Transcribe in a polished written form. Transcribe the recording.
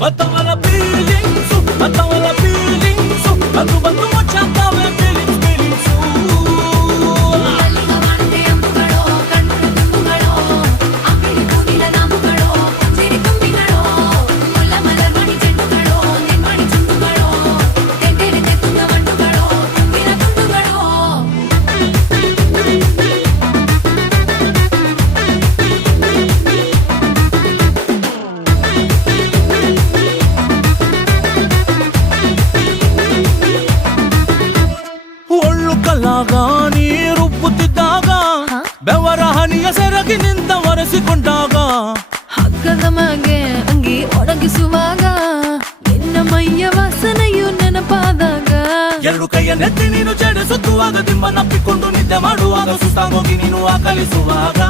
ಮತ್ತವರ feelings ಅದು ಬಂದು ಮುಚ್ಚಾಗ್ತಾವೆ feelings ನೀರುಬ್ಬುತ್ತಿದ್ದಾಗ ಬೆವರ ಹನಿಯ ಸೆರಗಿ ನಿಂತ ಒರೆಸಿಕೊಂಡಾಗ ಹಗ್ಗದ ಮಗೆ ಅಂಗಿ ಒಣಗಿಸುವಾಗ ನಿನ್ನ ಮೈಯ ವಾಸನೆಯು ನೆನಪಾದಾಗ ಎರಡು ಕೈಯ ನೆತ್ತಿ ನೀನು ಜಡಿಸುತ್ತುವಾಗ ದಿಂಬನಪ್ಪಿಕೊಂಡು ನಿದ್ದೆ ಮಾಡುವಾಗ ಸುಸ್ತಾಗೋಗಿ ನೀನು ಆಕಲಿಸುವಾಗ